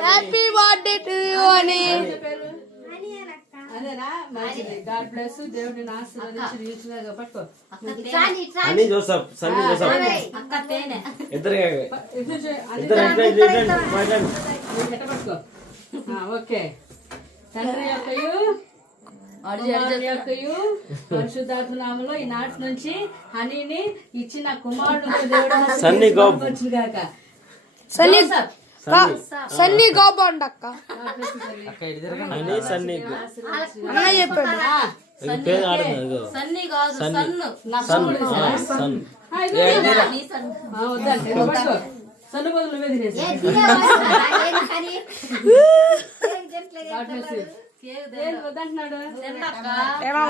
Happy birthday to you అని అదేనా మంచిది. God bless. దేవుడిని ఆశీర్వదించి రీచ్గా పట్టుకో. అని జోసఫ్ సన్నీ జోసఫ్ ఇద్దరు పట్టుకో. ఓకే. తండ్రి యొక్కయు యొక్కయు పరిశుద్ధాత్మ నామములో ఈ నాటి నుంచి హనీని ఇచ్చిన కుమారుడు దేవుడు సన్నీ గోబ్ గాక. సన్నీ గోబండ్ అక్క అని సన్నీ అన్న చెప్పాడు. పేరు ఆడదు సన్నీ కాదు సన్ను సన్ సన్ను బదులు నువ్వే తినేసి వద్దంటున్నాడు.